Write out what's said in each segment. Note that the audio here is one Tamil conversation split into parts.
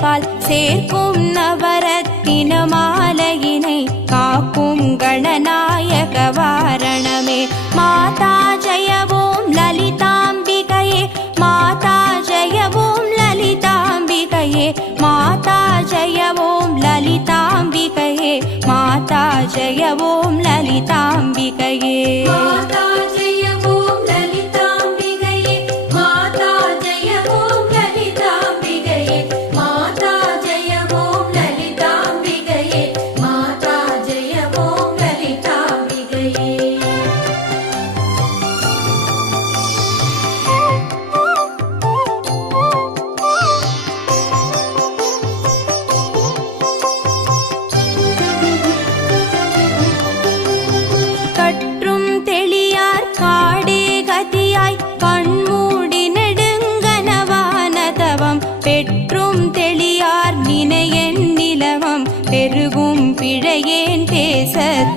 பால் சேர்க்கும் நவரத்தின மாலையினை காக்கும் கணநாயக வாரணமே. மாதா ஜெய ஓம் லலிதாம்பிகையே, மாதா ஜெய ஓம் லலிதாம்பிகையே, மாதா ஜெய ஓம் லலிதாம்பிகையே, மாதா ஜெய ஓம் லலிதாம்பிகையே.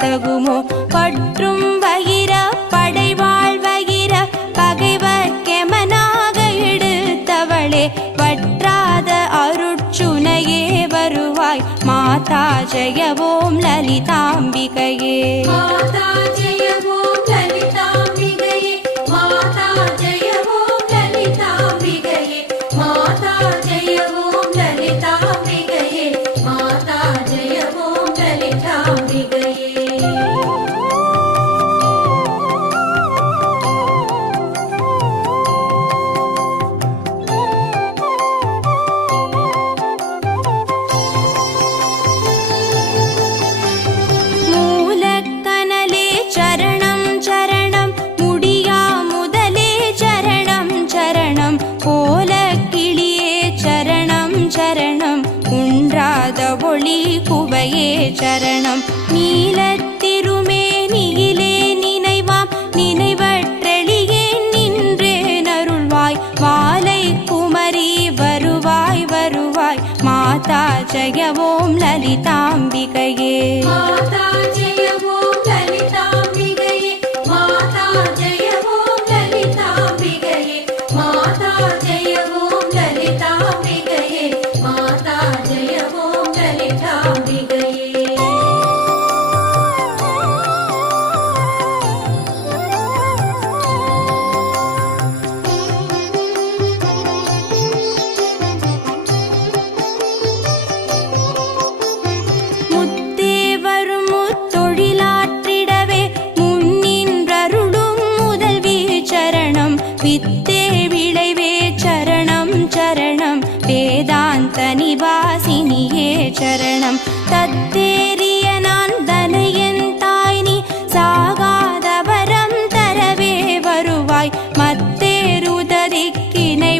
தகுமோ பற்றும் வகிர படைவாழ் வகிர பகைவர்க்கெமனாக எடுத்தவளே, வற்றாத அருட்சுனையே வருவாய். மாதா ஜெய ஓம் லலிதாம்பிகையே, மாதா ஜெய ஓம் லலிதாம்பிகையே, மாதா ஜெய ஓம் லலிதாம்பிகையே, மாதா ஜெய ஓம் லலிதாம்பிகையே, மாதா ஜெய ஓம் லலிதாம்பிகையே. குவையே சரணம். நீலத்திருமேனியிலே நினைவாம் நினைவற்றெளியே நின்றே நருள்வாய். மாலை குமரி வருவாய் வருவாய். மாதா ஜெய ஓம் லலிதாம்பிகையே, மாதா ஜெய ஓம் லலிதாம்பிகையே, மாதா ஜெய ஓம் லலிதாம்பிகையே, மாதா ஜெய ஓம் லலிதாம்பிகையே, மாதா ஜெய ஓம் லலிதாம்பிகையே. வித்தே விளைவே சரணம் சரணம். வேதாந்த நிவாசினியே சரணம். தத்தேரிய நான் தனையன் தாய் நீ சாகாத வரம் தரவே வருவாய். மத்தேருததிக்கினை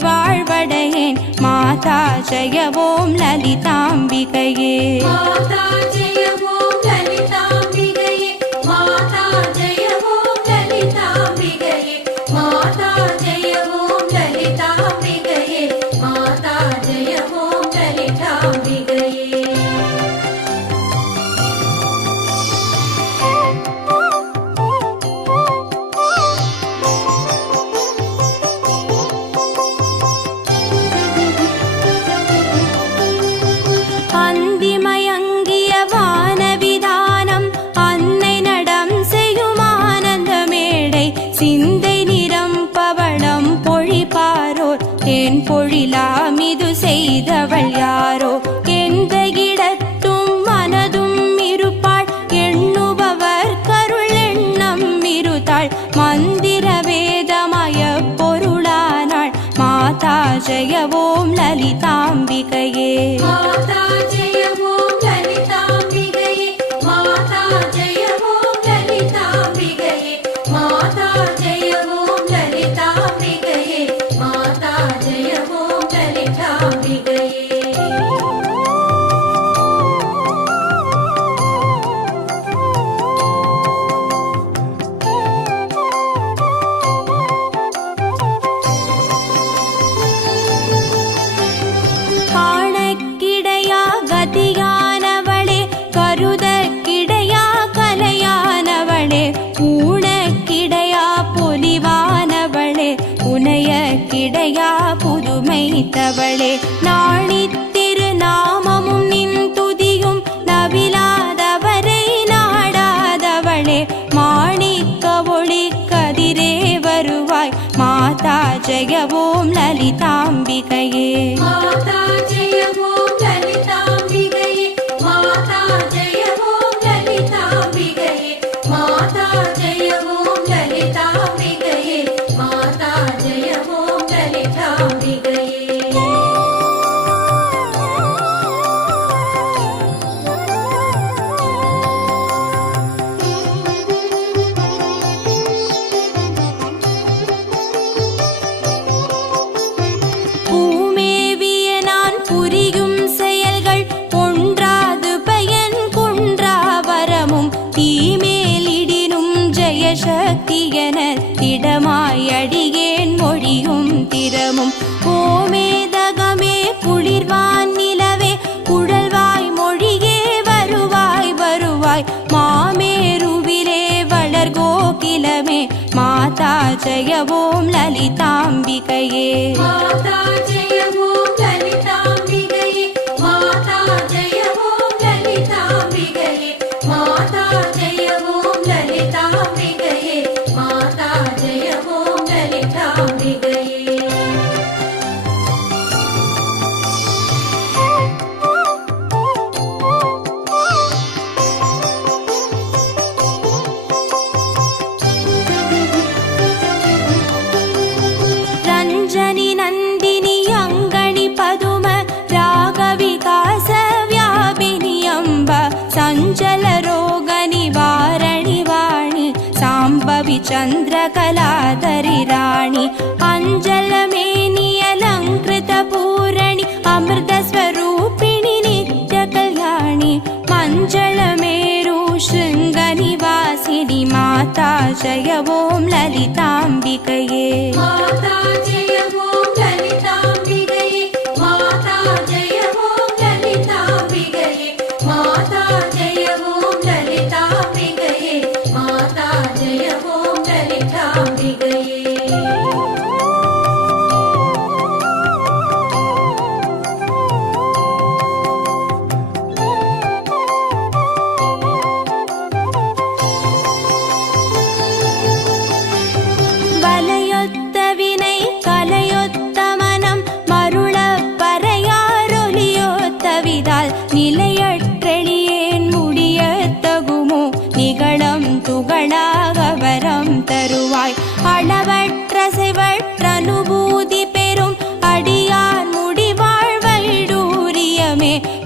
வாழ்வடையேன். மாதா ஜெய ஓம் லலிதாம்பிகையே, மாதா ஜெய ஓம் லலிதாம்பிகையே, மாதா ஜெய ஓம் லலிதாம்பிகையே, மாதா ஜெய ஓம் லலிதாம்பிகையே, மாதா ஜெய ஓம் லலிதாம்பிகையே. அந்திமயங்கிய வானவிதானம் அன்னை நடம் செய்யும் ஆனந்த மேடை. சிந்தை நிறம் பவளம் பொழிப்பாரோர் என் பொழிலாமிது செய்தவள் யாரோ. எந்த இடத்தும் மனதும் இருப்பாள். எண்ணுபவர் கருள் எண்ணம் இருத்தாள். மந்திர வேதமய பொருளானாள். மாதா ஜெய ஓம் லலிதாம்பிகையே, மாதா ஜெய ஓம் லலிதாம்பிகையே, மாதா ஜெய ஓம் லலிதாம்பிகையே, மாதா ஜெய ஓம் லலிதாம்பிகையே, மாதா ஜெய ஓம் லலிதாம்பிகையே. காணக்கிடையா கதியானவளே, கருதக்கிடையா கலையானவளே, ஊனக்கிடையா பொலிவானவளே, புனையக்கிடையா புதுமைத்தவளே, நாணித்திரு జయ ఓం లలితాంబికయే మాతా జయ ఓం లలితాంబికయే మాతా జయ ఓం లలితాంబికయే మాతా జయ ఓం లలితాంబికయే మాతా జయ ఓం లలితాంబికయే சக்தியென திடமாய் அடியேன் மொழியும் திறமும் கோமேதகமே குளிர்வான் நிலவே குழல்வாய் மொழியே வருவாய் வருவாய் மாமேருவிலே வளர் கோகிலமே மாதா ஜய ஓம் லலிதாம்பிகையே மாதா ஜய ஓம் லலிதாம்பிகையே மாதா ஜய ஓம் லலிதாம்பிகையே மாதா ஜய ஓம் லலிதாம்பிகையே மாதா ஜய ஓம் லலிதாம்பிகையே ரஞ்சனி நந்தினி அங்கணி பதும ராக விகாச வியாபினி அம்ப சஞ்சல ரோக நிவாரணி வாணி சாம்பவி சந்திர கலாதரி ராணி அஞ்சல மேனி அலங்கிருத பூரணி அமிர்த ஸ்வரூபிணி நித்ய கல்யாணி மஞ்சள மேரு ஸ்ருங்க நிவாசினி மாதா ஜய ஓம் லலிதாம்பிகையே மாதா ஜய ஓம் லலிதாம்பிகையே மாதா ஜய ஓம் லலிதாம்பிகையே மாதா ஜய ஓம் லலிதாம்பிகையே மாதா ஜய ஓம் லலிதாம்பிகையே வலையொத்த வினை கலையொத்த மனம் மருள பறையாரொலியொத்த விதால் நிலையற்றெளியேன் முடிய தகுமோ நிகழம் துகளாக வரம் தருவாய் அளவற்ற செவற்ற அனுபூதி பெறும் அடியார் முடிவாழ்வைடூரியமே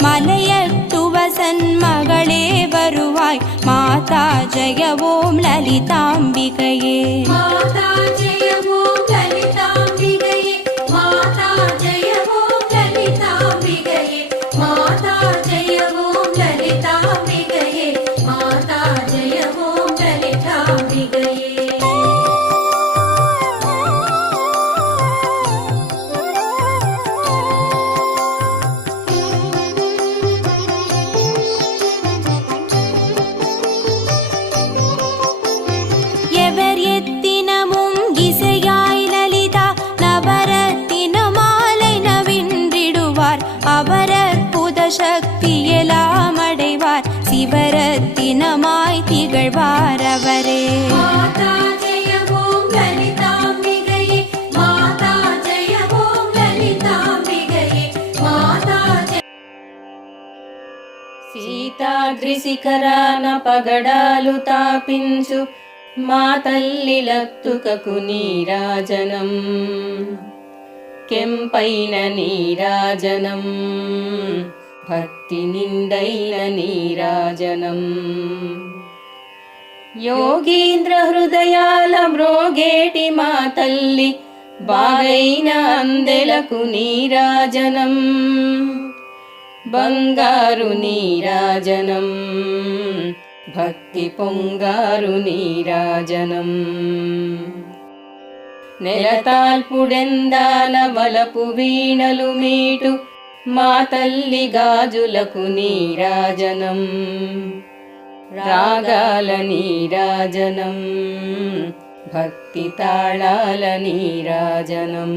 மலையத்துவசன் மகளே வருவாய் மாதா ஜய ஓம் லலிதாம்பிகையே மாதா ஜய ஓம் லலிதாம்பிகையே மாதா ஜய ஓம் லலிதாம்பிகையே மாதா ஜய ஓம் லலிதாம்பிகையே மாதா ஜய ஓம் லலிதாம்பிகையே எவர் எத்தினமும் இசையாய் லலிதா நவரத்தின மாலை நவின்றிடுவார் அவர் அற்புத சக்தி எல்லாம் அடைவார் சிவரத்தினமாய் திகழ்வார் அவரே மாதா ஜய ஓம் லலிதாம்பிகையே மாதா ஜய ஓம் லலிதாம்பிகையே மாதா ஜய సీతాద్రి శిఖరాన పగడాలు తాపించు మా తల్లి లత్తుకకు నీరాజనం కెంపైన నీరాజనం భక్తి నిండైన నీరాజనం యోగీంద్ర హృదయాల మ్రోగేటి మా తల్లి బాగైన అందెలకు నీరాజనం బంగారు నీరాజనం భక్తి పొంగారు నీరాజనం నెలతాల్పుడెందాల వలపు వీణలు మీటు మా తల్లి గాజులకు నీరాజనం రాగాల నీరాజనం భక్తి తాళాల నీరాజనం